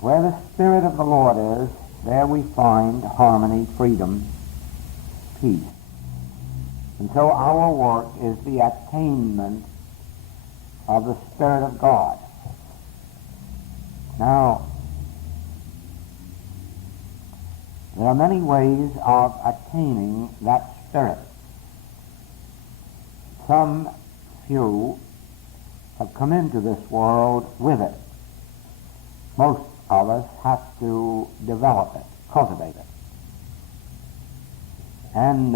Where the Spirit of the Lord is, there we find harmony, freedom, peace. And so our work is the attainment of the Spirit of God. Now, there are many ways of attaining that Spirit. Some few have come into this world with it. Most of us have to develop it, cultivate it. And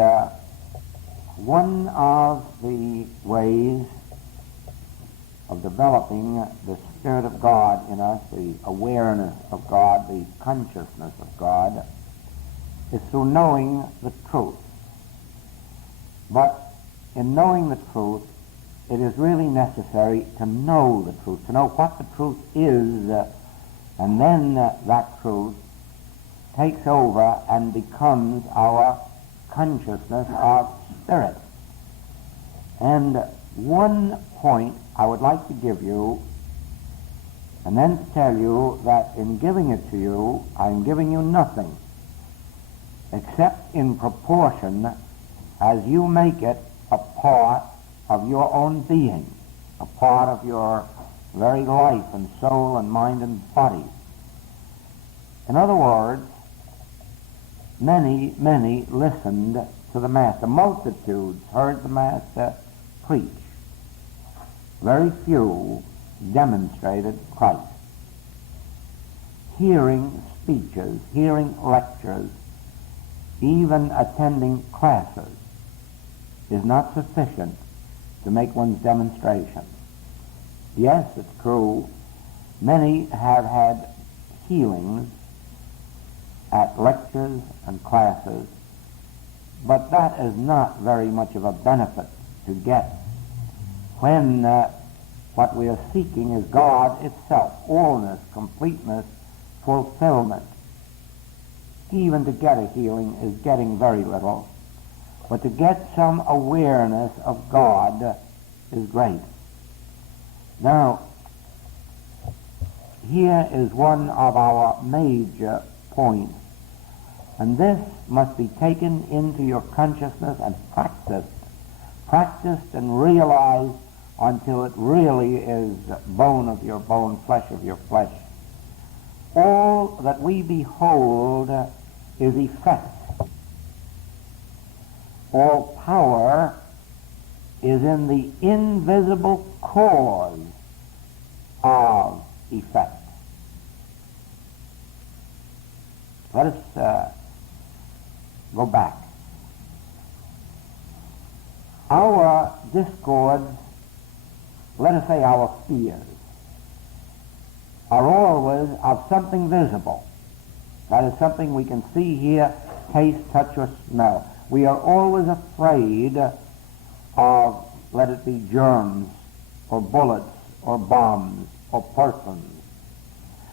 one of the ways of developing the Spirit of God in us, the awareness of God, the consciousness of God, is through knowing the truth. But in knowing the truth, it is really necessary to know the truth, to know what the truth is, and then that truth takes over and becomes our consciousness of spirit. And one point I would like to give you, and then to tell you that in giving it to you, I'm giving you nothing except in proportion as you make it a part of your own being, a part of your very life and soul and mind and body. In other words, many listened to the Master. Multitudes heard the Master preach. Very few demonstrated Christ. Hearing speeches, hearing lectures, even attending classes is not sufficient to make one's demonstration. Yes, it's true, many have had healings at lectures and classes, but that is not very much of a benefit to get when what we are seeking is God itself, allness, completeness, fulfillment. Even to get a healing is getting very little, but to get some awareness of God is great. Now, here is one of our major points, and this must be taken into your consciousness and practiced and realized until it really is bone of your bone, flesh of your flesh. All that we behold is effect. All power is in the invisible cause of effect. Let us go back. Our discords, let us say our fears, are always of something visible. That is something we can see, hear, taste, touch, or smell. We are always afraid of, let it be germs, or bullets, or bombs, or persons.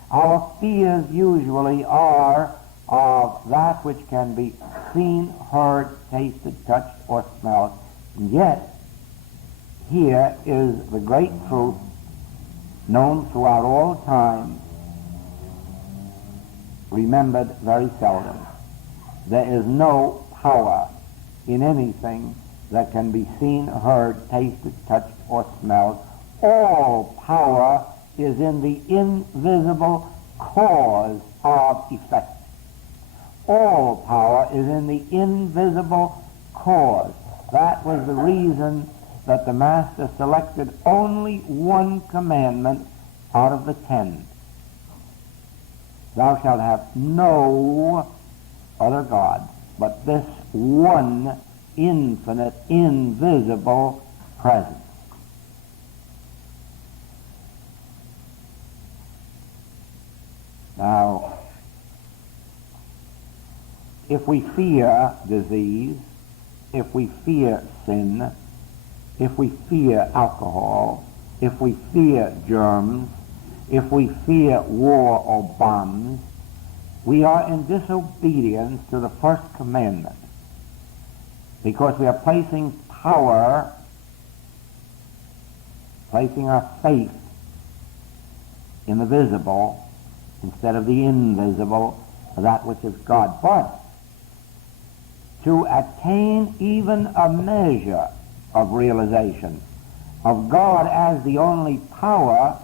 Our fears usually are of that which can be seen, heard, tasted, touched, or smelled. And yet, here is the great truth known throughout all time, remembered very seldom. There is no power in anything that can be seen, heard, tasted, touched, or smelled. All power is in the invisible cause of effect. All power is in the invisible cause. That was the reason that the Master selected only one commandment out of the 10. Thou shalt have no other God but this one infinite, invisible presence. Now, if we fear disease, if we fear sin, if we fear alcohol, if we fear germs, if we fear war or bombs, we are in disobedience to the first commandment, because we are placing power, placing our faith in the visible, instead of the invisible, that which is God. But to attain even a measure of realization of God as the only power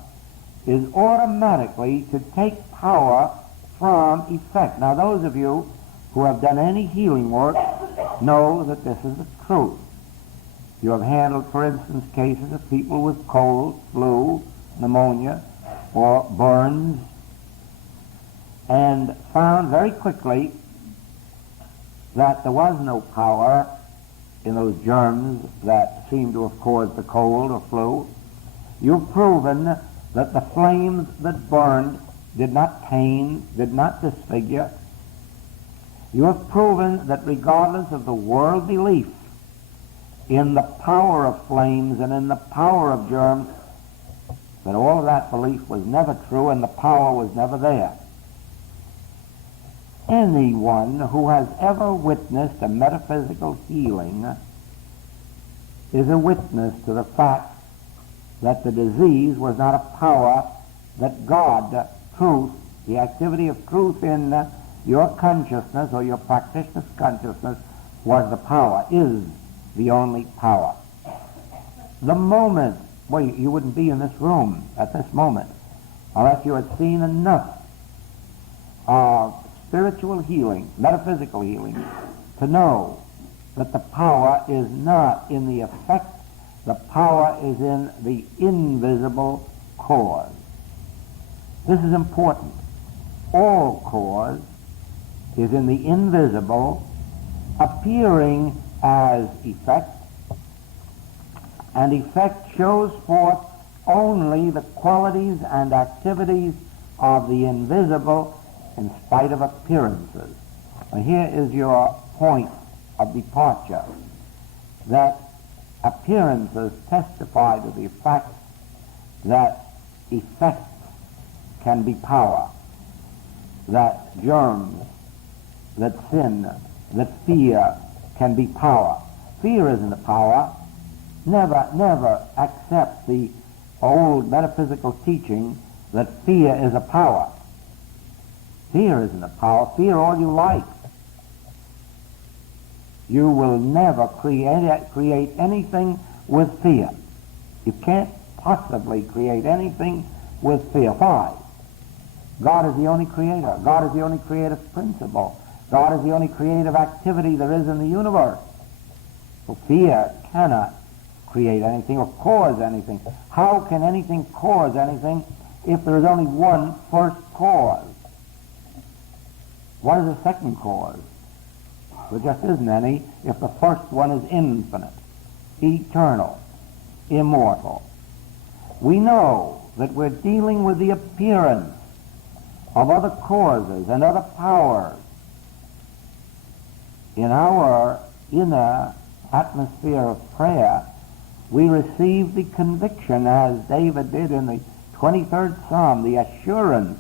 is automatically to take power from effect. Now, those of you who have done any healing work know that this is the truth. You have handled, for instance, cases of people with cold, flu, pneumonia, or burns, and found very quickly that there was no power in those germs that seemed to have caused the cold or flu. You've proven that the flames that burned did not pain, did not disfigure. You have proven that regardless of the world belief in the power of flames and in the power of germs, that all of that belief was never true and the power was never there. Anyone who has ever witnessed a metaphysical healing is a witness to the fact that the disease was not a power, that God, truth, the activity of truth in your consciousness or your practitioner's consciousness was the power, is the only power. The moment, well, you wouldn't be in this room at this moment unless you had seen enough of spiritual healing, metaphysical healing, to know that the power is not in the effect, the power is in the invisible cause. This is important. All cause is in the invisible, appearing as effect, and effect shows forth only the qualities and activities of the invisible in spite of appearances. Now, here is your point of departure, that appearances testify to the fact that effect can be power, that germs, that sin, that fear can be power. Fear isn't a power. Never accept the old metaphysical teaching that fear is a power. Fear isn't a power. Fear all you like. You will never create anything with fear. You can't possibly create anything with fear. Why? God is the only creator. God is the only creative principle. God is the only creative activity there is in the universe. So fear cannot create anything or cause anything. How can anything cause anything if there is only one first cause? What is the second cause? There just isn't any if the first one is infinite, eternal, immortal. We know that we're dealing with the appearance of other causes and other powers in our inner atmosphere of prayer. We receive the conviction, as David did in the 23rd Psalm, the assurance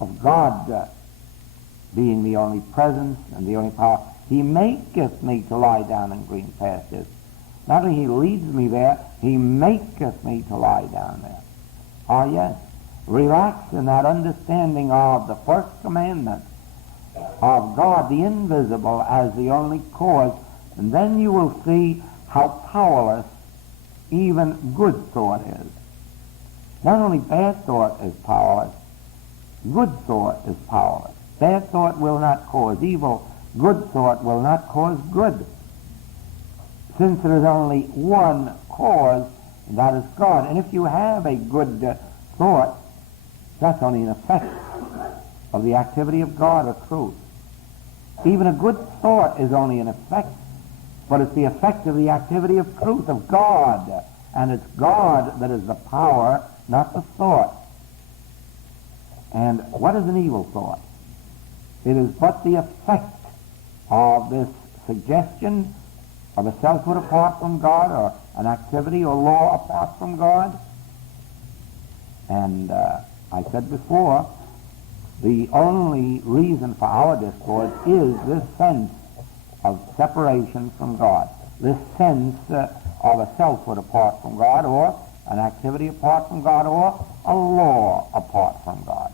of God being the only presence and the only power. He maketh me to lie down in green pastures. Not only he leads me there, he maketh me to lie down there. Ah, yes. Relax in that understanding of the first commandment of God, the invisible, as the only cause, and then you will see how powerless even good thought is. Not only bad thought is powerless, good thought is powerless. Bad thought will not cause evil. Good thought will not cause good. Since there is only one cause, and that is God. And if you have a good thought, that's only an effect of the activity of God or truth. Even a good thought is only an effect, but it's the effect of the activity of truth, of God. And it's God that is the power, not the thought. And what is an evil thought? It is but the effect of this suggestion of a selfhood apart from God, or an activity or law apart from God. And I said before, the only reason for our discord is this sense of separation from God, this sense of a selfhood apart from God, or an activity apart from God, or a law apart from God.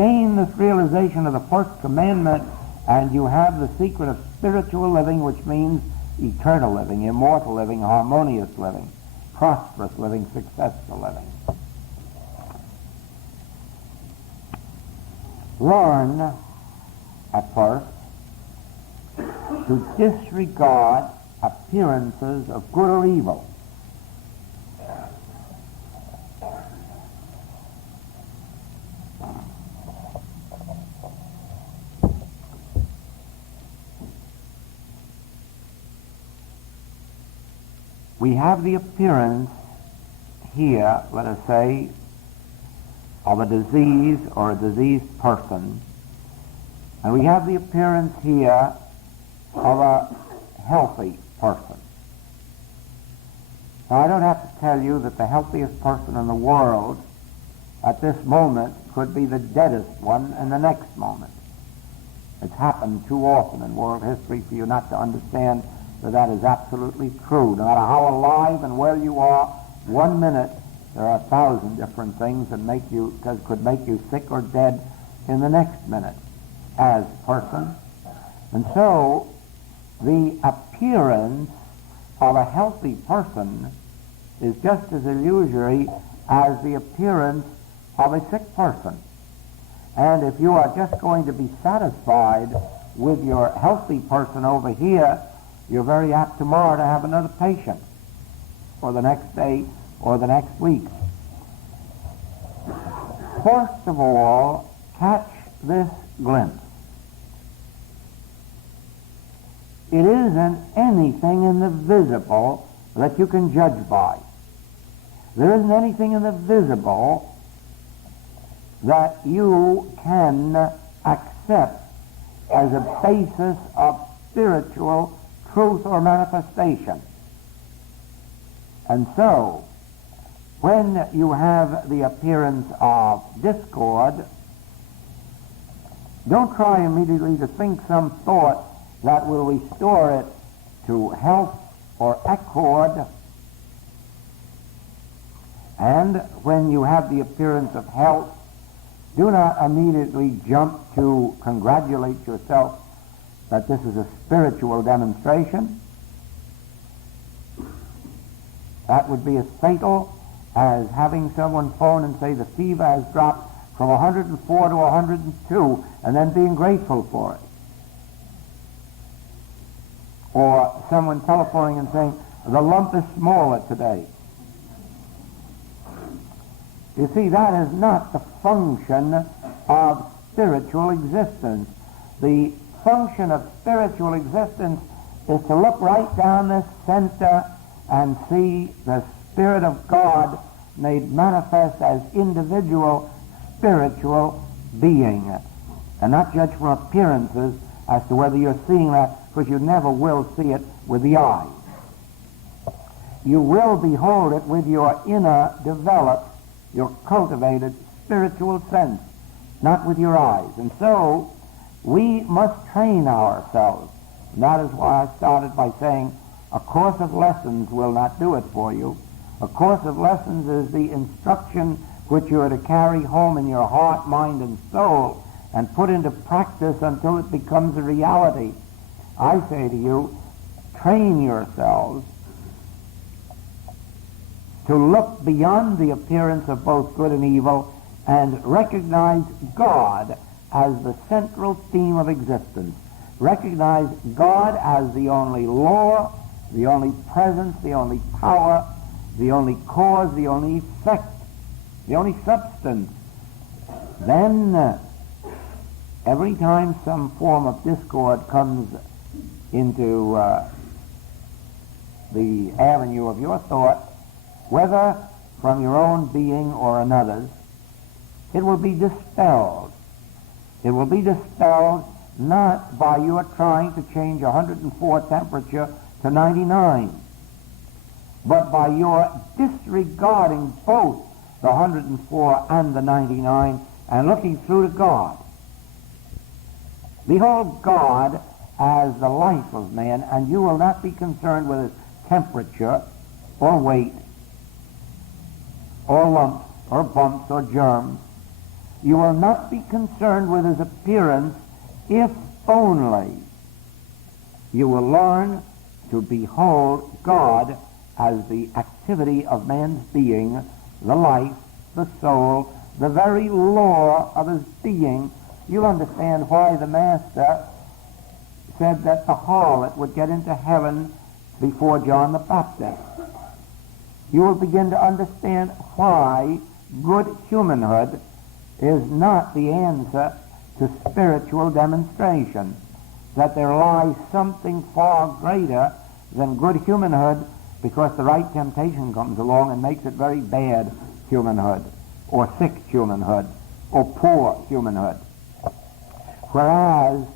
gain this realization of the first commandment, and you have the secret of spiritual living, which means eternal living, immortal living, harmonious living, prosperous living, successful living. Learn at first to disregard appearances of good or evil. We have the appearance here, let us say, of a disease or a diseased person, and we have the appearance here of a healthy person. Now, I don't have to tell you that the healthiest person in the world at this moment could be the deadest one in the next moment. It's happened too often in world history for you not to understand that that is absolutely true. No matter how alive and well you are, 1 minute there are 1,000 different things that could make you sick or dead in the next minute as person. And so the appearance of a healthy person is just as illusory as the appearance of a sick person. And if you are just going to be satisfied with your healthy person over here, you're very apt tomorrow to have another patient, or the next day, or the next week. First of all, catch this glimpse. It isn't anything in the visible that you can judge by. There isn't anything in the visible that you can accept as a basis of spiritual truth or manifestation. And so, when you have the appearance of discord, don't try immediately to think some thought that will restore it to health or accord. And when you have the appearance of health, do not immediately jump to congratulate yourself that this is a spiritual demonstration. That would be as fatal as having someone phone and say the fever has dropped from 104 to 102 and then being grateful for it. Or someone telephoning and saying the lump is smaller today. You see, that is not the function of spiritual existence. The function of spiritual existence is to look right down this center and see the Spirit of God made manifest as individual spiritual being, and not judge from appearances as to whether you're seeing that, because you never will see it with the eyes. You will behold it with your inner developed, your cultivated spiritual sense, not with your eyes. And so we must train ourselves. And that is why I started by saying a course of lessons will not do it for you. A course of lessons is the instruction which you are to carry home in your heart, mind, and soul and put into practice until it becomes a reality. I say to you, train yourselves to look beyond the appearance of both good and evil and recognize God as the central theme of existence. Recognize God as the only law, the only presence, the only power, the only cause, the only effect, the only substance. Then, every time some form of discord comes into the avenue of your thought, whether from your own being or another's, it will be dispelled. It will be dispelled not by your trying to change 104 temperature to 99, but by your disregarding both the 104 and the 99 and looking through to God. Behold God as the life of man, and you will not be concerned with his temperature or weight or lumps or bumps or germs. You will not be concerned with his appearance if only you will learn to behold God as the activity of man's being, the life, the soul, the very law of his being. You'll understand why the Master said that the harlot would get into heaven before John the Baptist. You will begin to understand why good humanhood is not the answer to spiritual demonstration, that there lies something far greater than good humanhood, because the right temptation comes along and makes it very bad humanhood, or sick humanhood, or poor humanhood. Whereas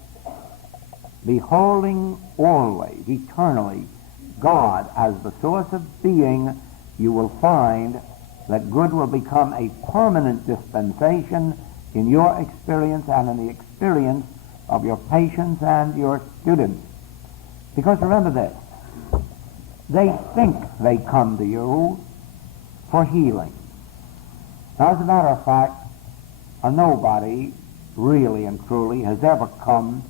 beholding always, eternally, God as the source of being, you will find that good will become a permanent dispensation in your experience and in the experience of your patients and your students. Because remember this, they think they come to you for healing. Now, as a matter of fact, nobody really and truly has ever come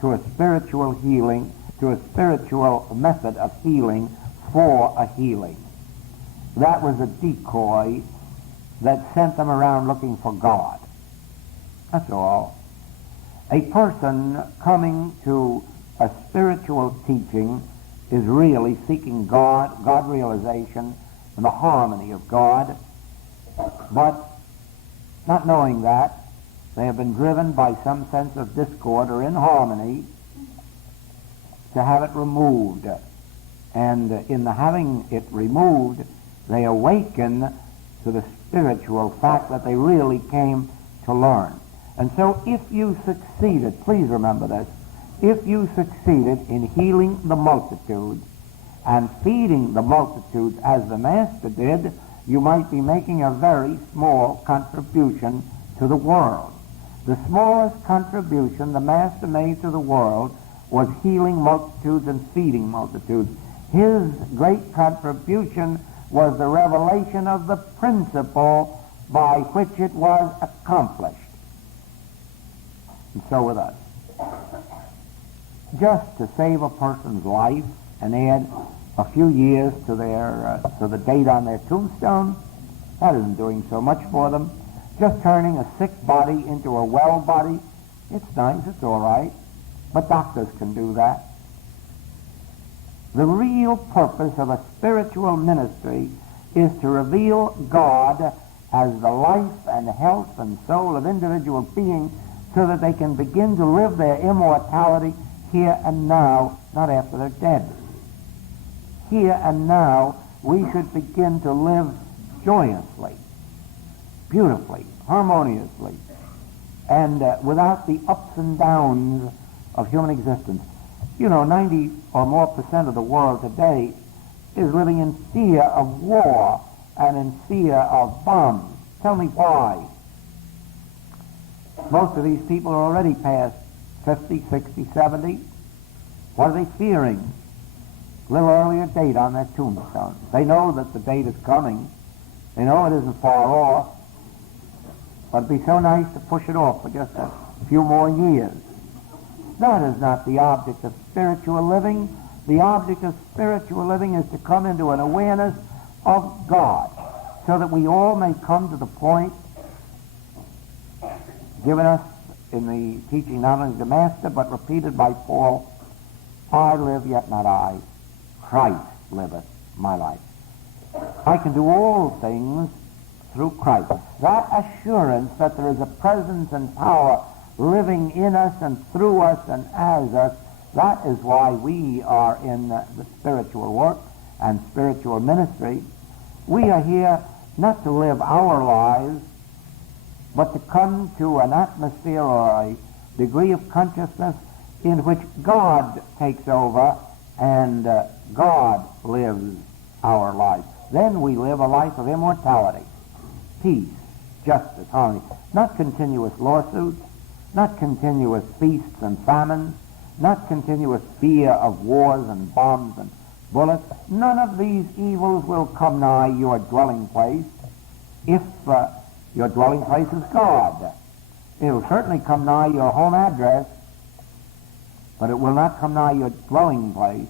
to a spiritual healing, to a spiritual method of healing for a healing. That was a decoy that sent them around looking for God. That's all. A person coming to a spiritual teaching is really seeking God, God realization, and the harmony of God. But not knowing that, they have been driven by some sense of discord or inharmony to have it removed. And in the having it removed, they awaken to the spiritual fact that they really came to learn. And so if you succeeded, please remember this, if you succeeded in healing the multitudes and feeding the multitudes as the Master did, you might be making a very small contribution to the world. The smallest contribution the Master made to the world was healing multitudes and feeding multitudes. His great contribution was the revelation of the principle by which it was accomplished. And so with us. Just to save a person's life and add a few years to the date on their tombstone, that isn't doing so much for them. Just turning a sick body into a well body, it's nice, it's all right, but doctors can do that. The real purpose of a spiritual ministry is to reveal God as the life and health and soul of individual beings, so that they can begin to live their immortality here and now, not after they're dead. Here and now, we should begin to live joyously, beautifully, harmoniously, and without the ups and downs of human existence. You know, 90 or more % of the world today is living in fear of war and in fear of bombs. Tell me why. Most of these people are already past 50, 60, 70. What are they fearing? A little earlier date on their tombstone. They know that the date is coming. They know it isn't far off. But it'd be so nice to push it off for just a few more years. That is not the object of spiritual living. The object of spiritual living is to come into an awareness of God, so that we all may come to the point given us in the teaching not only of the Master, but repeated by Paul, I live, yet not I. Christ liveth my life. I can do all things through Christ. That assurance that there is a presence and power living in us and through us and as us, that is why we are in the spiritual work and spiritual ministry. We are here not to live our lives, but to come to an atmosphere or a degree of consciousness in which God takes over and God lives our life. Then we live a life of immortality, peace, justice, harmony. Not continuous lawsuits, not continuous feasts and famines, not continuous fear of wars and bombs and bullets. None of these evils will come nigh your dwelling place if your dwelling place is God. It'll certainly come nigh your home address, but it will not come nigh your dwelling place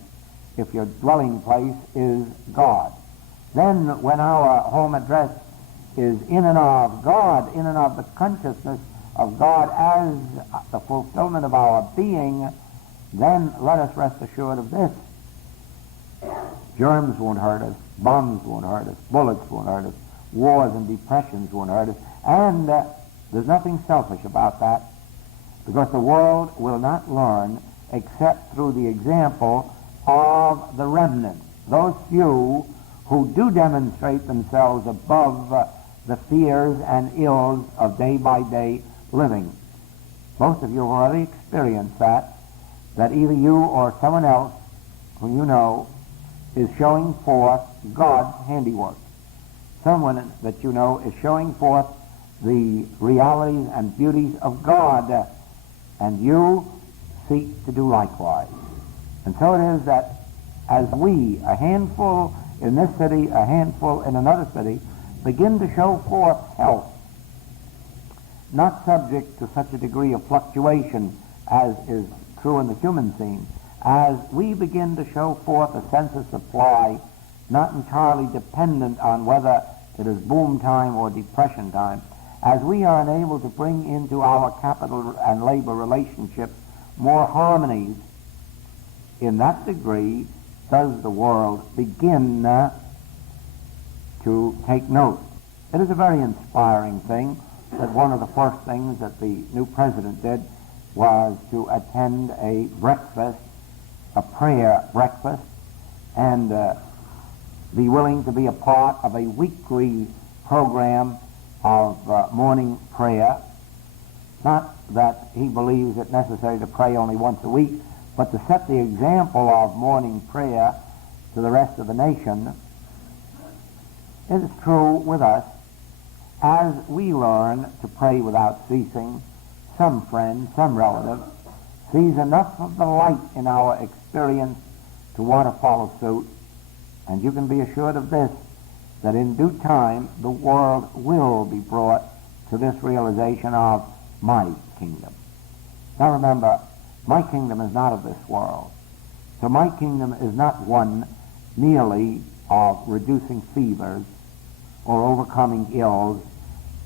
if your dwelling place is God. Then when our home address is in and of God, in and of the consciousness of God as the fulfillment of our being, then let us rest assured of this. Germs won't hurt us, bombs won't hurt us, bullets won't hurt us, wars and depressions won't hurt us, and there's nothing selfish about that, because the world will not learn except through the example of the remnant, those few who do demonstrate themselves above the fears and ills of day-by-day living. Most of you have already experienced that either you or someone else who you know is showing forth God's handiwork. Someone that you know is showing forth the realities and beauties of God, and you seek to do likewise. And so it is that as we, a handful in this city, a handful in another city, begin to show forth health, not subject to such a degree of fluctuation as is true in the human scene, as we begin to show forth a sense of supply, not entirely dependent on whether it is boom time or depression time, as we are enabled to bring into our capital and labor relationships more harmonies, in that degree does the world begin to take note. It is a very inspiring thing that one of the first things that the new president did was to attend a breakfast, a prayer breakfast, and be willing to be a part of a weekly program of morning prayer. Not that he believes it necessary to pray only once a week, but to set the example of morning prayer to the rest of the nation. It is true with us. As we learn to pray without ceasing, some friend, some relative, sees enough of the light in our experience to want to follow suit. And you can be assured of this, that in due time the world will be brought to this realization of my kingdom. Now remember, my kingdom is not of this world. So my kingdom is not one merely of reducing fevers or overcoming ills,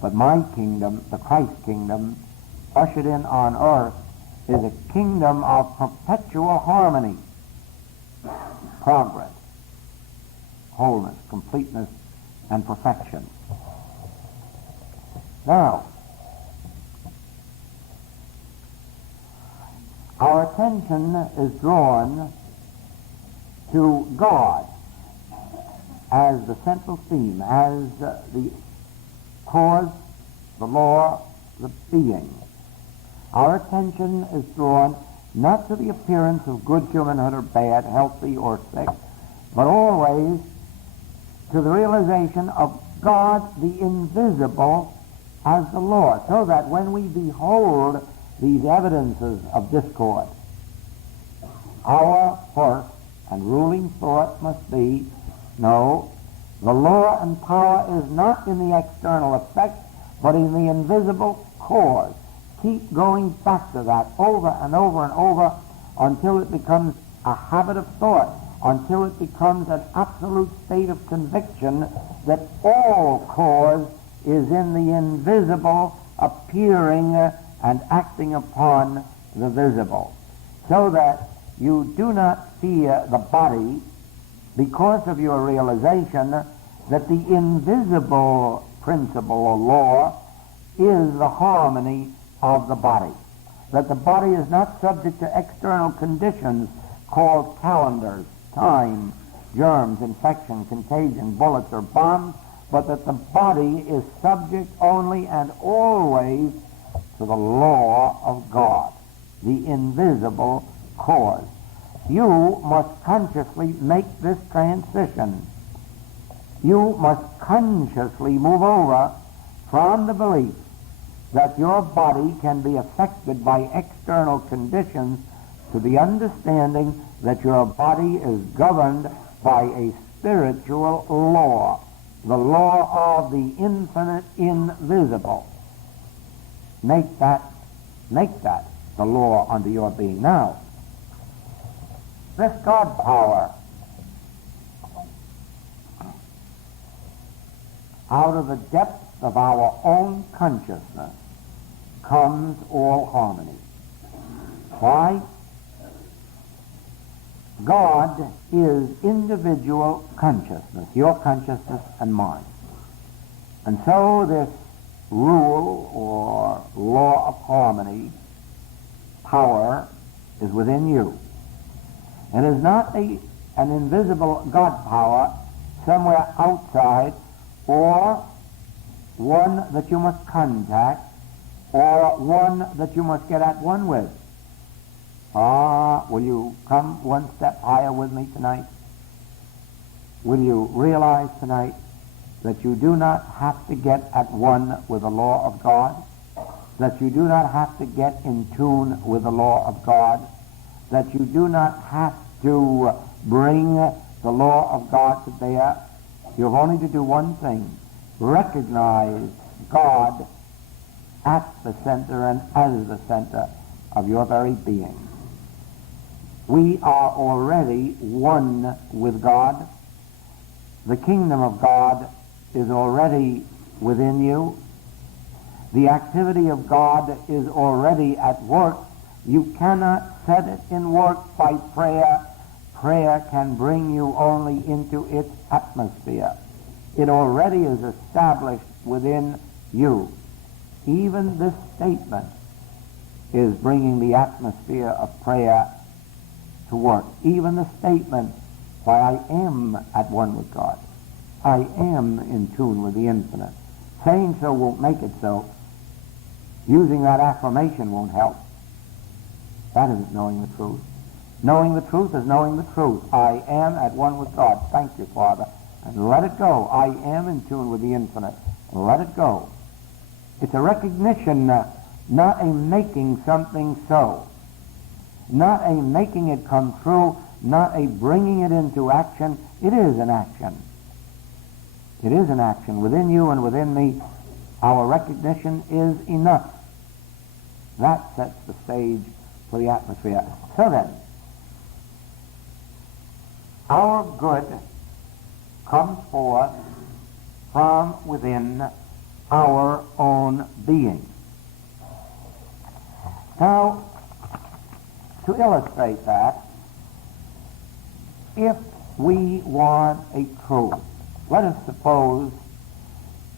but my kingdom, the Christ kingdom, ushered in on earth, is a kingdom of perpetual harmony, progress, wholeness, completeness, and perfection. Now, our attention is drawn to God as the central theme, as the cause, the law, the being. Our attention is drawn not to the appearance of good humanhood or bad, healthy or sick, but always to the realization of God, the invisible, as the law, so that when we behold these evidences of discord, our first and ruling thought must be, no, the law and power is not in the external effect, but in the invisible cause. Keep going back to that over and over and over until it becomes a habit of thought, until it becomes an absolute state of conviction that all cause is in the invisible appearing and acting upon the visible, so that you do not fear the body because of your realization that the invisible principle or law is the harmony of the body, that the body is not subject to external conditions called calendars, time, germs, infection, contagion, bullets, or bombs, but that the body is subject only and always to the law of God, the invisible cause. You must consciously make this transition. You must consciously move over from the belief that your body can be affected by external conditions to the understanding that your body is governed by a spiritual law, the law of the infinite invisible. make that the law unto your being. Now, this God power, out of the depths of our own consciousness comes all harmony. Why? God is individual consciousness, your consciousness and mine. And so this rule or law of harmony, power, is within you. It is not an invisible God power somewhere outside, or one that you must contact, or one that you must get at one with. Will you come one step higher with me tonight? Will you realize tonight that you do not have to get at one with the law of God, that you do not have to get in tune with the law of God, that you do not have to bring the law of God to bear? You have only to do one thing: recognize God at the center and as the center of your very being. We are already one with God. The kingdom of God is already within you. The activity of God is already at work. You cannot set it in work by prayer. Prayer can bring you only into its atmosphere. It already is established within you. Even this statement is bringing the atmosphere of prayer to work. Even the statement, why I am at one with God. I am in tune with the infinite. Saying so won't make it so. Using that affirmation won't help. That isn't knowing the truth. Knowing the truth is knowing the truth. I am at one with God. Thank you, Father. And let it go. I am in tune with the infinite. Let it go. It's a recognition, not a making something so. Not a making it come true, not a bringing it into action. It is an action. It is an action. Within you and within me, our recognition is enough. That sets the stage for the atmosphere. So then, our good comes forth from within our own being. Now, to illustrate that, if we want a truth, let us suppose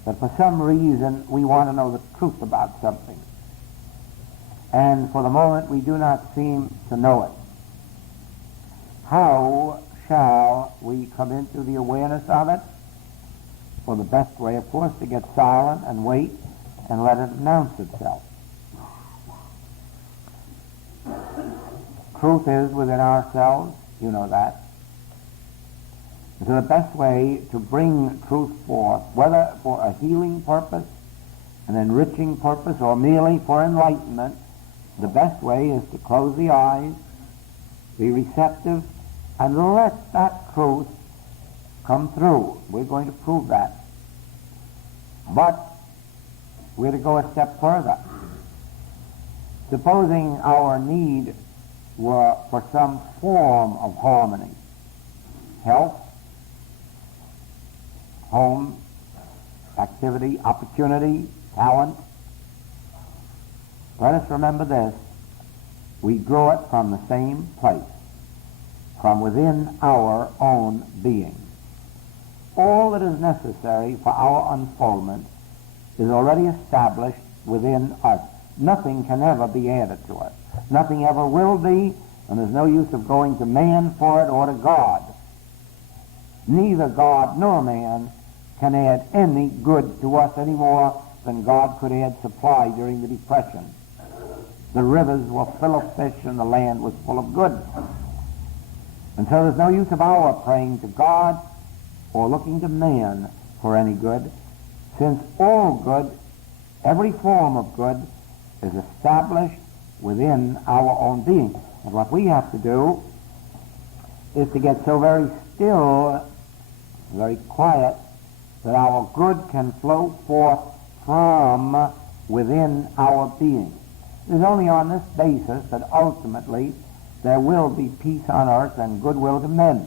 that for some reason we want to know the truth about something, and for the moment we do not seem to know it. How shall we come into the awareness of it? Well, the best way, of course, to get silent and wait and let it announce itself. Truth is within ourselves, you know that. So the best way to bring truth forth, whether for a healing purpose, an enriching purpose, or merely for enlightenment, the best way is to close the eyes, be receptive, and let that truth come through. We're going to prove that. But we're to go a step further. Supposing our need were for some form of harmony, health, home, activity, opportunity, talent. Let us remember this. We grow it from the same place, from within our own being. All that is necessary for our unfoldment is already established within us. Nothing can ever be added to it. Nothing ever will be, and there's no use of going to man for it or to God. Neither God nor man can add any good to us any more than God could add supply during the Depression. The rivers were full of fish and the land was full of good. And so there's no use of our praying to God or looking to man for any good, since all good, every form of good, is established within our own being. And what we have to do is to get so very still, very quiet, that our good can flow forth from within our being. It is only on this basis that ultimately there will be peace on earth and goodwill to men.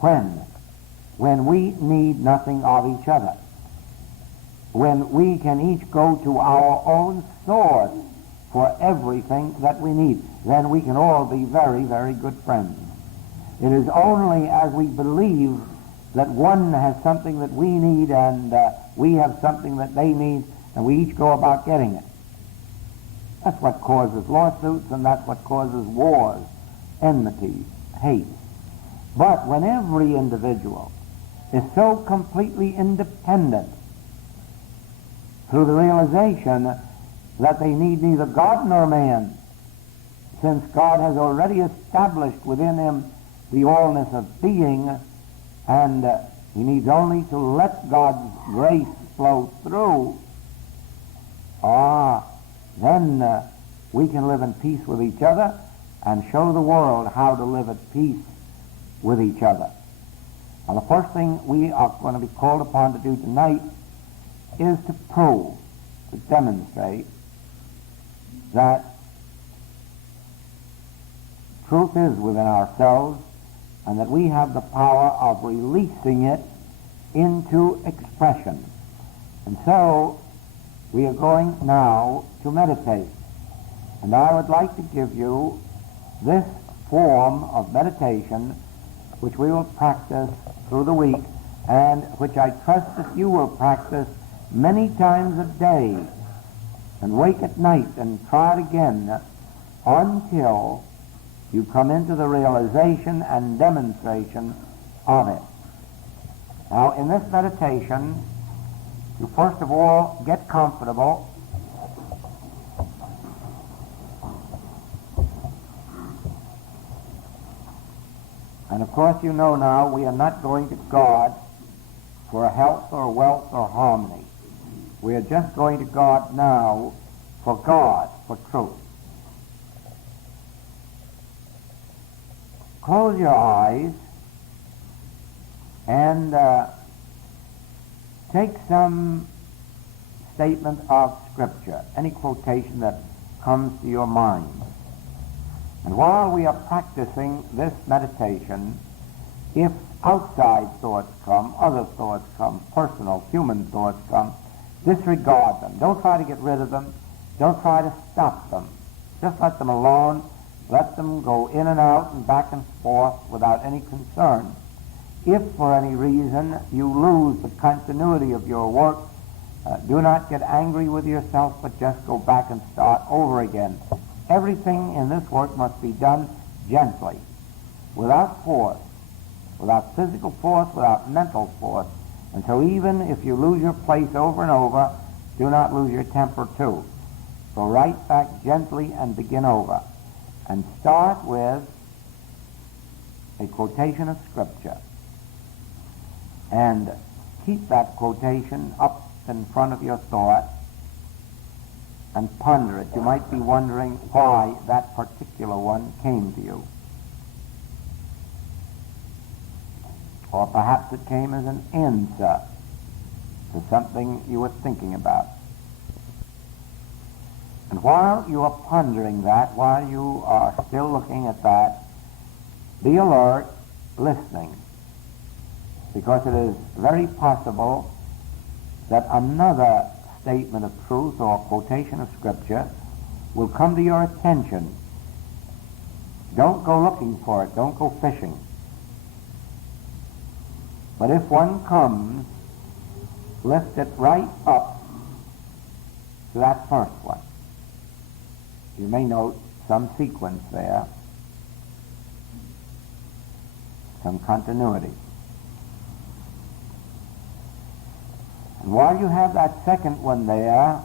When we need nothing of each other. When we can each go to our own source for everything that we need, then we can all be very, very good friends. It is only as we believe that one has something that we need and we have something that they need, and we each go about getting it. That's what causes lawsuits, and that's what causes wars, enmities, hate. But when every individual is so completely independent through the realization that they need neither God nor man, since God has already established within him the allness of being, and he needs only to let God's grace flow through, then we can live in peace with each other and show the world how to live at peace with each other. Now, the first thing we are going to be called upon to do tonight is to prove, to demonstrate that truth is within ourselves and that we have the power of releasing it into expression. And so we are going now to meditate. And I would like to give you this form of meditation which we will practice through the week, and which I trust that you will practice many times a day, and wake at night and try it again until you come into the realization and demonstration of it. Now, in this meditation, you first of all get comfortable. And of course, you know now we are not going to God for health or wealth or harmony. We are just going to God now for God, for truth. Close your eyes and take some statement of Scripture, any quotation that comes to your mind. And while we are practicing this meditation, if outside thoughts come, other thoughts come, personal, human thoughts come, disregard them. Don't try to get rid of them. Don't try to stop them. Just let them alone. Let them go in and out and back and forth without any concern. If for any reason you lose the continuity of your work, do not get angry with yourself, but just go back and start over again. Everything in this work must be done gently, without force, without physical force, without mental force. And so even if you lose your place over and over, do not lose your temper too. Go right back gently and begin over. And start with a quotation of Scripture. And keep that quotation up in front of your thought and ponder it. You might be wondering why that particular one came to you. Or perhaps it came as an answer to something you were thinking about. And while you are pondering that, while you are still looking at that, be alert, listening, because it is very possible that another statement of truth or quotation of Scripture will come to your attention. Don't go looking for it. Don't go fishing. But if one comes, lift it right up to that first one. You may note some sequence there, some continuity. And while you have that second one there,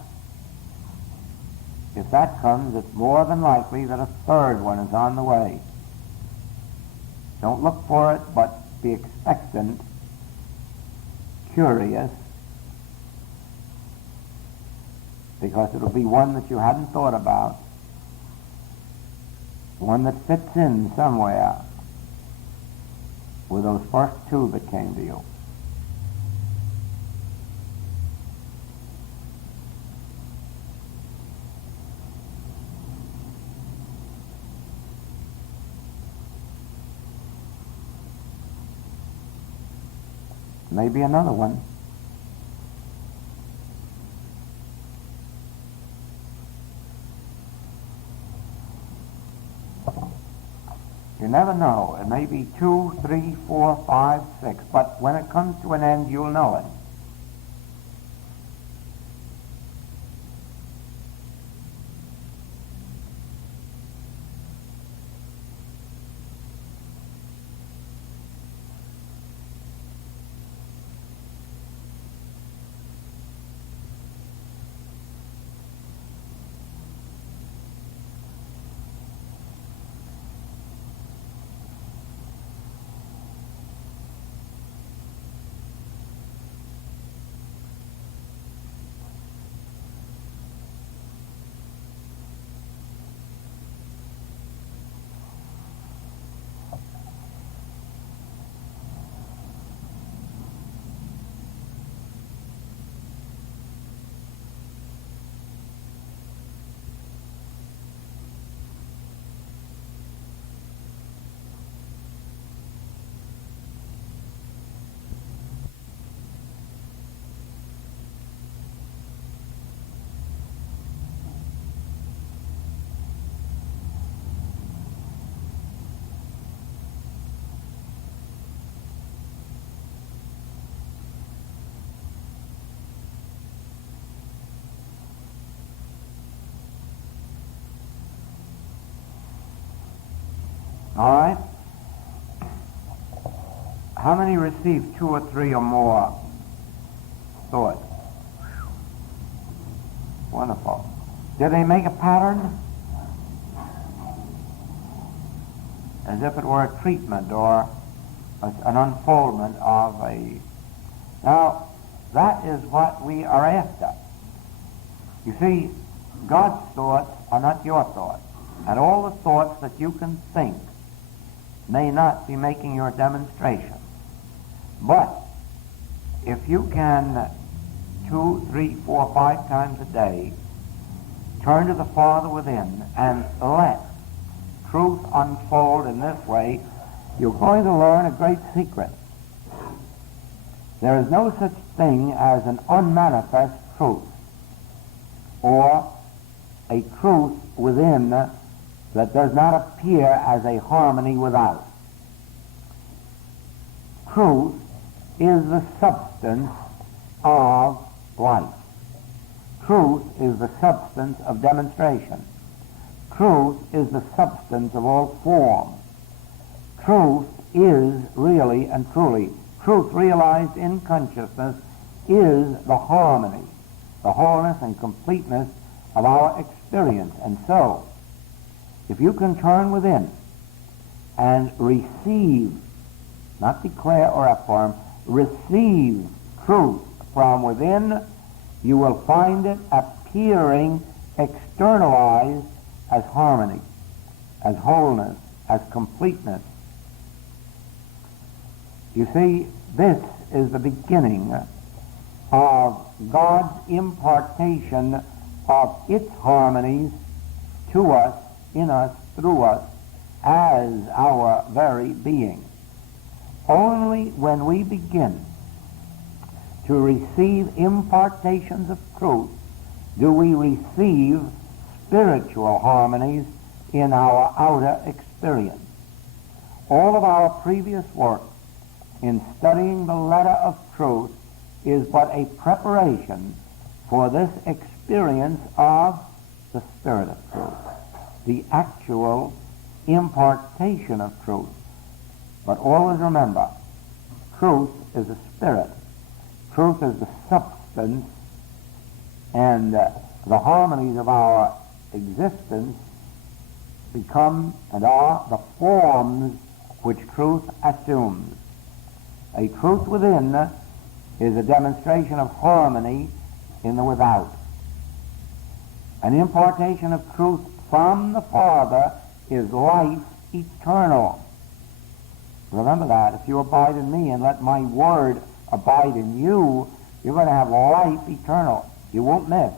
if that comes, it's more than likely that a third one is on the way. Don't look for it, but be expectant, curious, because it'll be one that you hadn't thought about, one that fits in somewhere with those first two that came to you. may be another one. You never know. It may be 2, 3, 4, 5, 6, but when it comes to an end, you'll know it. All right? How many received 2 or 3 or more thoughts? Wonderful. Did they make a pattern? As if it were a treatment or an unfoldment of a... Now, that is what we are after. You see, God's thoughts are not your thoughts. And all the thoughts that you can think may not be making your demonstration. But if you can 2, 3, 4, 5 times a day turn to the Father within and let truth unfold in this way, you're going to learn a great secret. There is no such thing as an unmanifest truth, or a truth within that does not appear as a harmony without. Truth is the substance of life. Truth is the substance of demonstration. Truth is the substance of all form. Truth is really and truly, truth realized in consciousness is the harmony, the wholeness and completeness of our experience. And so, if you can turn within and receive, not declare or affirm, receive truth from within, you will find it appearing externalized as harmony, as wholeness, as completeness. You see, this is the beginning of God's impartation of its harmonies to us, in us, through us, as our very being. Only when we begin to receive impartations of truth do we receive spiritual harmonies in our outer experience. All of our previous work in studying the letter of truth is but a preparation for this experience of the Spirit of truth, the actual impartation of truth. But always remember, truth is a spirit. Truth is the substance, and the harmonies of our existence become and are the forms which truth assumes. A truth within is a demonstration of harmony in the without. An impartation of truth from the Father is life eternal. Remember that. If you abide in me and let my word abide in you, you're going to have life eternal. You won't miss.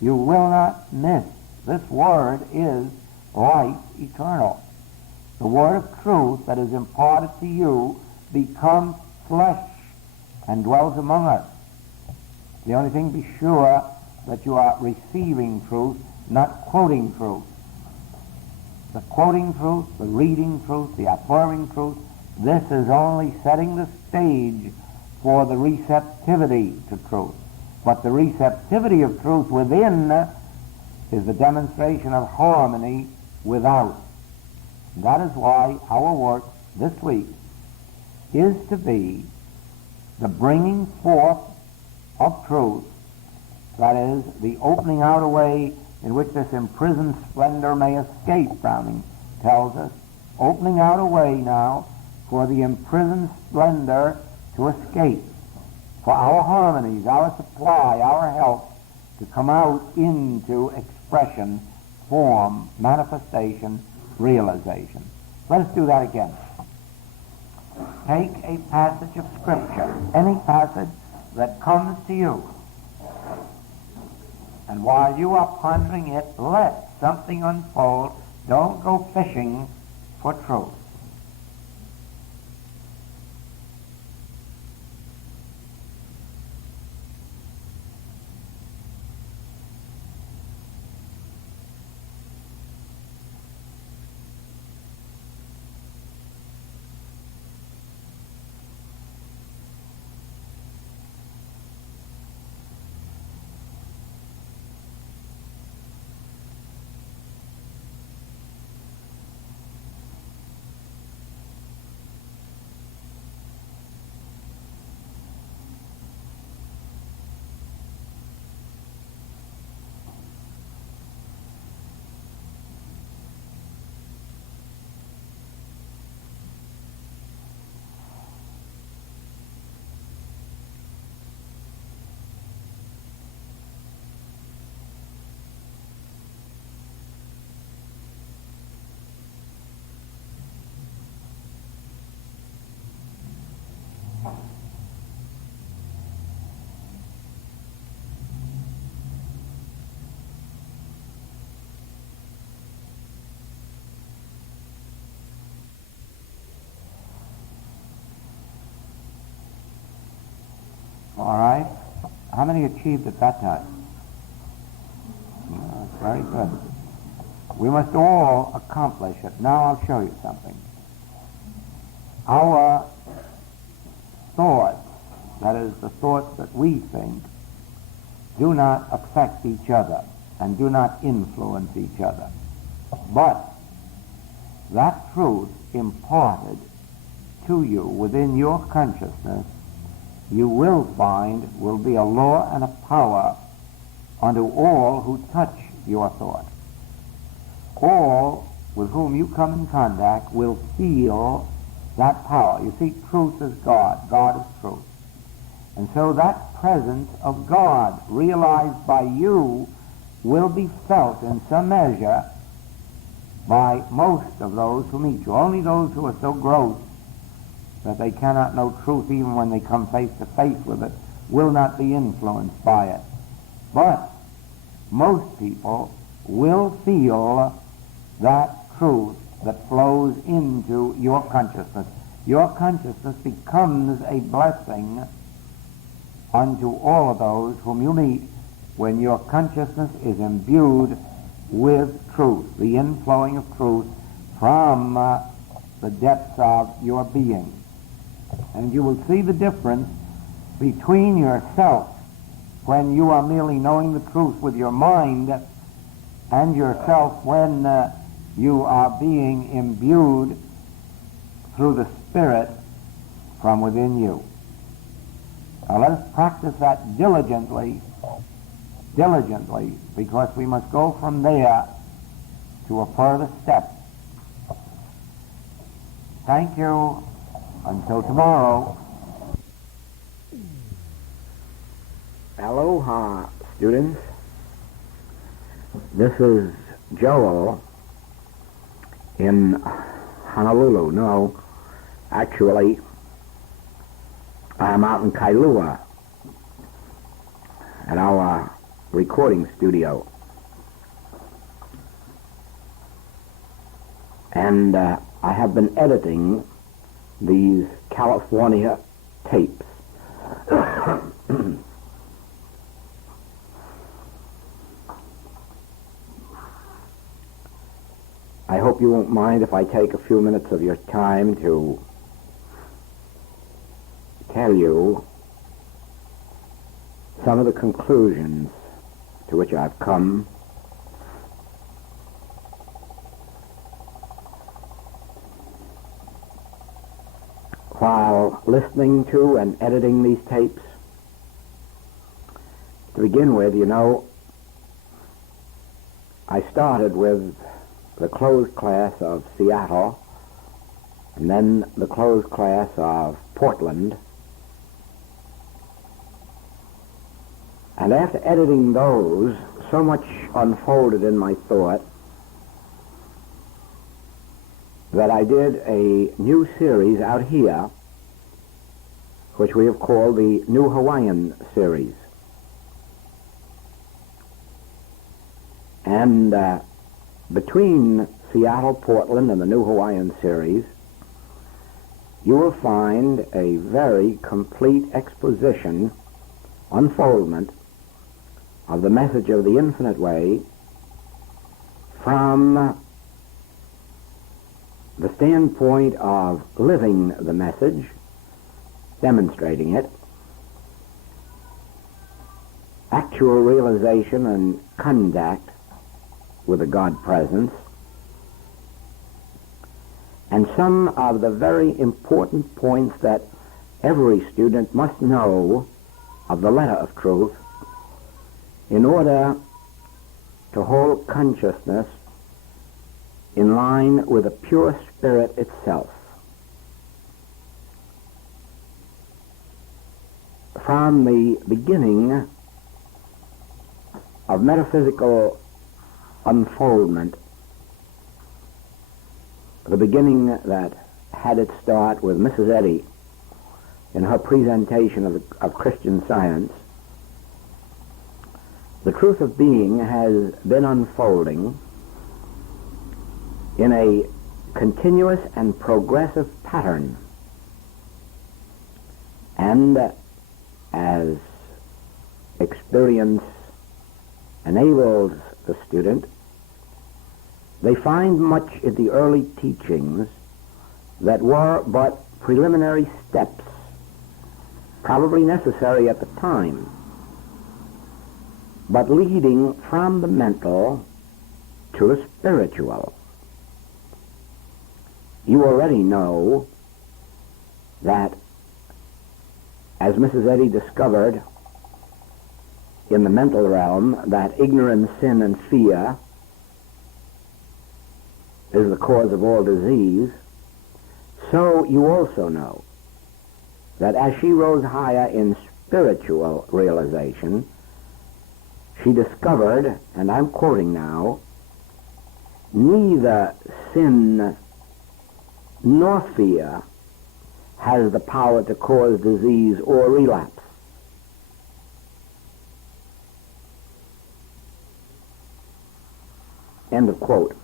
You will not miss. This word is life eternal. The word of truth that is imparted to you becomes flesh and dwells among us. The only thing, be sure that you are receiving truth, not quoting truth. The quoting truth, the reading truth, the affirming truth, this is only setting the stage for the receptivity to truth. But the receptivity of truth within is the demonstration of harmony without. And that is why our work this week is to be the bringing forth of truth, that is, the opening out a way in which this imprisoned splendor may escape, Browning tells us, opening out a way now for the imprisoned splendor to escape, for our harmonies, our supply, our health to come out into expression, form, manifestation, realization. Let us do that again. Take a passage of Scripture, any passage that comes to you, and while you are pondering it, let something unfold. Don't go fishing for truth. All right. How many achieved at that time? That's very good. We must all accomplish it. Now I'll show you something. Our thoughts, that is, the thoughts that we think, do not affect each other and do not influence each other. But that truth imparted to you within your consciousness, you will find will be a law and a power unto all who touch your thought. All with whom you come in contact will feel that power. You see, truth is God. God is truth. And so that presence of God realized by you will be felt in some measure by most of those who meet you. Only those who are so gross that they cannot know truth even when they come face to face with it will not be influenced by it. But most people will feel that truth that flows into your consciousness. Your consciousness becomes a blessing unto all of those whom you meet when your consciousness is imbued with truth, the inflowing of truth from the depths of your being. And you will see the difference between yourself when you are merely knowing the truth with your mind and yourself when you are being imbued through the Spirit from within you. Now let us practice that diligently, because we must go from there to a further step. Thank you. Until tomorrow. Aloha, students. This is Joel in Honolulu. No, actually, I'm out in Kailua at our recording studio. And I have been editing these California tapes. I hope you won't mind if I take a few minutes of your time to tell you some of the conclusions to which I've come while listening to and editing these tapes. To begin with, I started with the closed class of Seattle, and then the closed class of Portland. And after editing those, so much unfolded in my thought that I did a new series out here, which we have called the New Hawaiian series. And between Seattle, Portland, and the New Hawaiian series, you will find a very complete exposition, unfoldment, of the message of the infinite way from the standpoint of living the message, demonstrating it, actual realization and contact with the God presence, and some of the very important points that every student must know of the letter of truth in order to hold consciousness in line with the pure spirit itself. From the beginning of metaphysical unfoldment, the beginning that had its start with Mrs. Eddy in her presentation of Christian Science, the truth of being has been unfolding in a continuous and progressive pattern. And as experience enables the student, they find much in the early teachings that were but preliminary steps, probably necessary at the time, but leading from the mental to the spiritual. You already know that, as Mrs. Eddy discovered in the mental realm, that ignorance, sin, and fear is the cause of all disease, so you also know that as she rose higher in spiritual realization, she discovered, and I'm quoting now, neither sin nor fear has the power to cause disease or relapse. End of quote.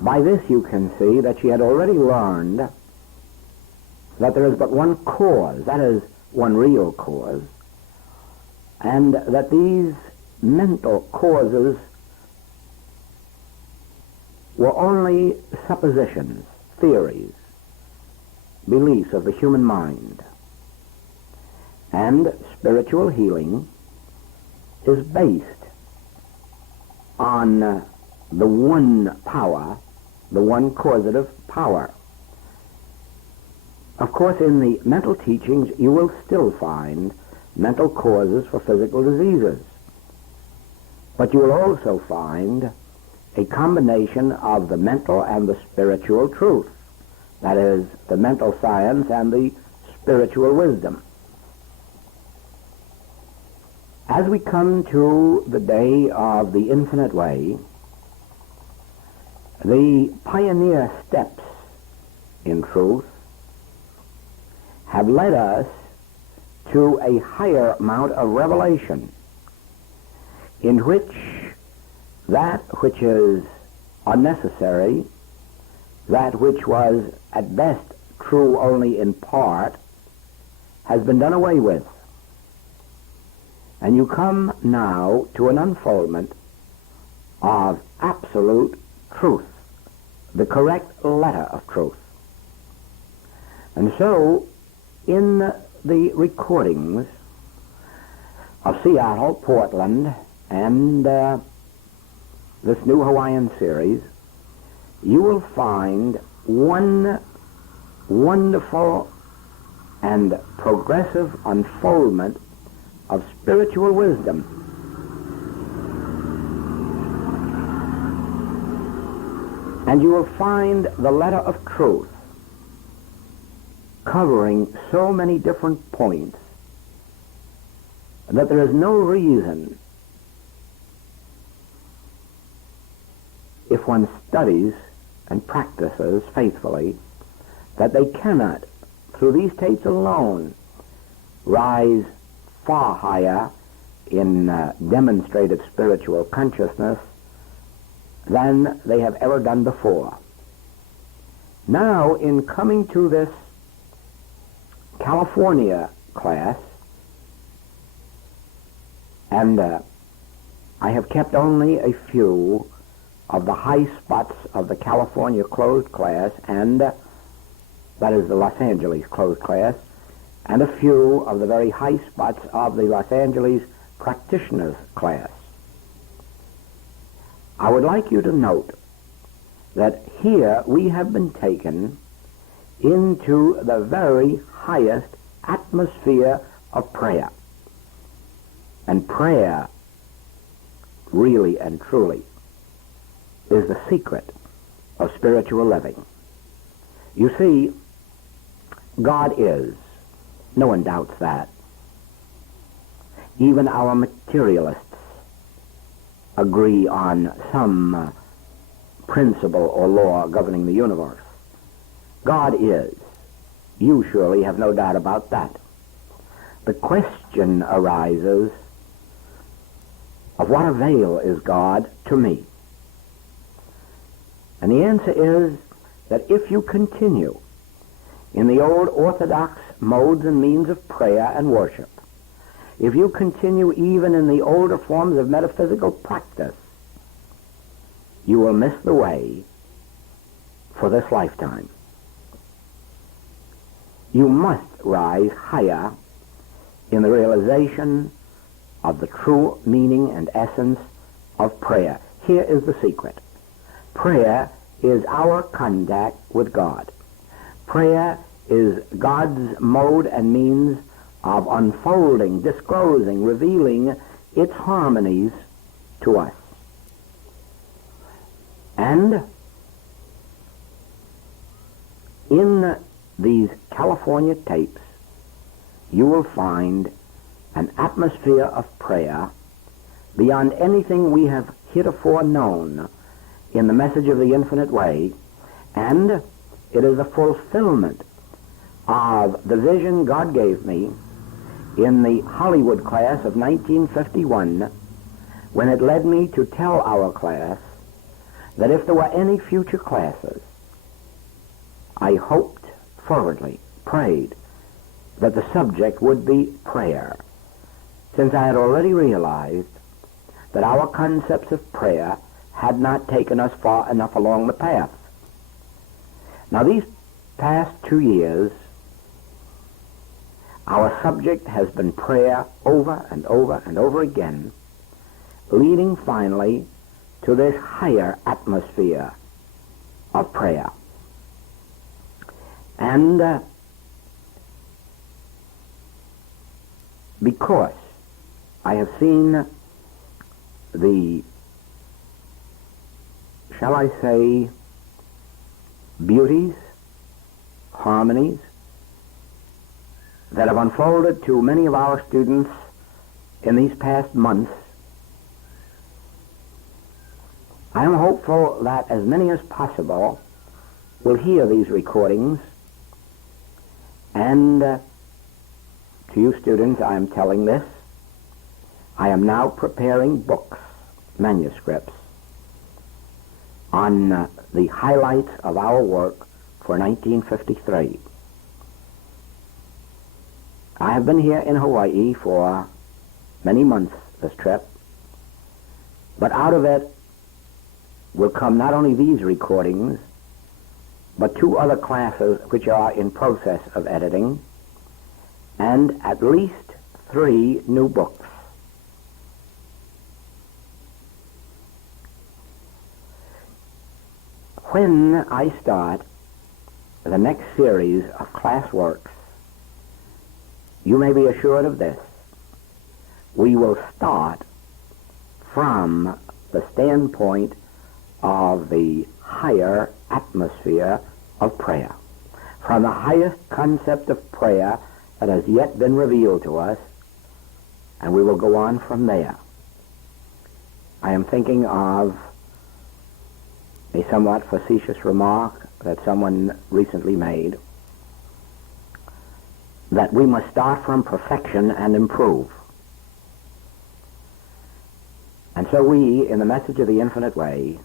By this you can see that she had already learned that there is but one cause, that is, one real cause, and that these mental causes were only suppositions, theories, beliefs of the human mind. And spiritual healing is based on the one power, the one causative power. Of course, in the mental teachings, you will still find mental causes for physical diseases. But you will also find a combination of the mental and the spiritual truth. That is, the mental science and the spiritual wisdom. As we come to the day of the infinite way, the pioneer steps in truth have led us to a higher amount of revelation, in which that which is unnecessary, that which was at best true only in part, has been done away with. And you come now to an unfoldment of absolute truth, the correct letter of truth. And so, in the recordings of Seattle, Portland, and this new Hawaiian series, you will find one wonderful and progressive unfoldment of spiritual wisdom. And you will find the letter of truth covering so many different points that there is no reason, if one studies and practices faithfully, that they cannot, through these tapes alone, rise far higher in demonstrated spiritual consciousness than they have ever done before. Now, in coming to this California class, and I have kept only a few of the high spots of the California closed class, and that is the Los Angeles closed class, and a few of the very high spots of the Los Angeles Practitioners class. I would like you to note that here we have been taken into the very highest atmosphere of prayer. And prayer, really and truly, is the secret of spiritual living. You see, God is. No one doubts that. Even our materialists agree on some principle or law governing the universe. God is. You surely have no doubt about that. The question arises, of what avail is God to me? And the answer is that if you continue in the old orthodox modes and means of prayer and worship, if you continue even in the older forms of metaphysical practice, you will miss the way for this lifetime. You must rise higher in the realization of the true meaning and essence of prayer. Here is the secret. Prayer is our contact with God. Prayer is God's mode and means of unfolding, disclosing, revealing its harmonies to us. And in these California tapes, you will find an atmosphere of prayer beyond anything we have heretofore known in the message of the infinite way, and it is the fulfillment of the vision God gave me in the Hollywood class of 1951, when it led me to tell our class that if there were any future classes, I hoped fervently, prayed, that the subject would be prayer, since I had already realized that our concepts of prayer had not taken us far enough along the path. Now, these past 2 years, our subject has been prayer over and over and over again, leading finally to this higher atmosphere of prayer. And because I have seen the, shall I say, beauties, harmonies that have unfolded to many of our students in these past months, I am hopeful that as many as possible will hear these recordings. And to you students, I am telling this. I am now preparing books, manuscripts, on the highlights of our work for 1953. I have been here in Hawaii for many months this trip, but out of it will come not only these recordings, but 2 other classes which are in process of editing, and at least 3 new books. When I start the next series of class works, you may be assured of this. We will start from the standpoint of the higher atmosphere of prayer, from the highest concept of prayer that has yet been revealed to us, and we will go on from there. I am thinking of a somewhat facetious remark that someone recently made, that we must start from perfection and improve. And so we, in the message of the Infinite Way,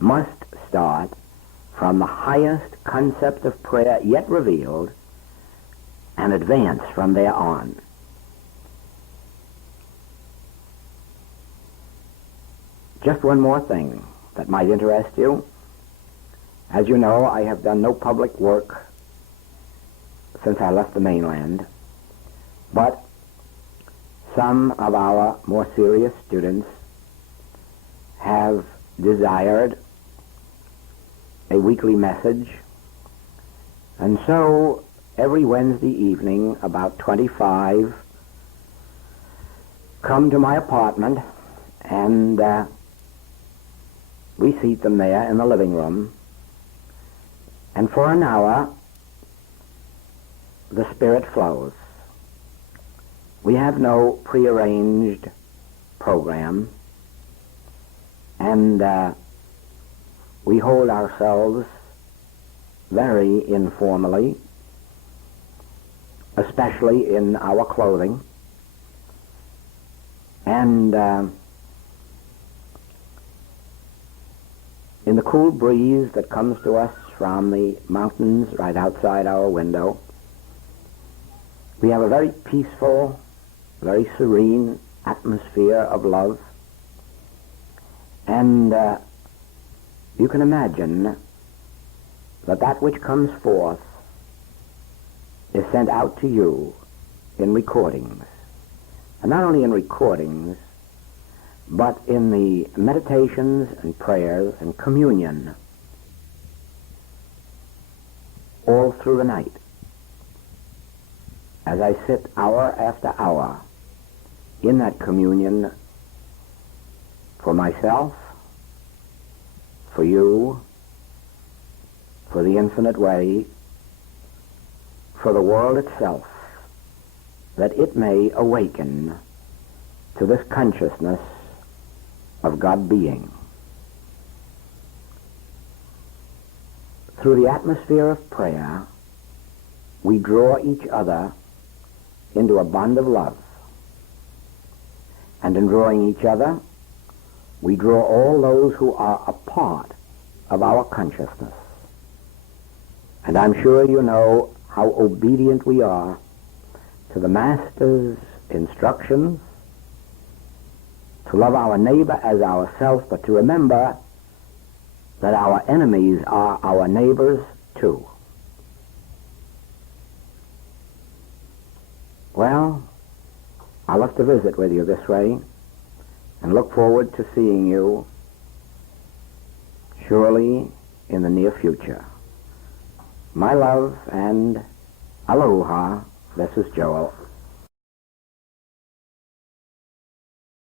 must start from the highest concept of prayer yet revealed and advance from there on. Just one more thing that might interest you. As you know, I have done no public work since I left the mainland, but some of our more serious students have desired a weekly message, and so every Wednesday evening about 25 come to my apartment, and we seat them there in the living room, and for an hour the Spirit flows. We have no prearranged program, and we hold ourselves very informally, especially in our clothing, and in the cool breeze that comes to us from the mountains right outside our window. We have a very peaceful, very serene atmosphere of love, and you can imagine that that which comes forth is sent out to you in recordings, and not only in recordings, but in the meditations and prayers and communion all through the night. As I sit hour after hour in that communion for myself, for you, for the Infinite Way, for the world itself, that it may awaken to this consciousness of God being. Through the atmosphere of prayer, we draw each other into a bond of love. And in drawing each other, we draw all those who are a part of our consciousness. And I'm sure you know how obedient we are to the Master's instructions to love our neighbor as ourselves, but to remember that our enemies are our neighbors too. Well, I love to visit with you this way and look forward to seeing you surely in the near future. My love and aloha, this is Joel.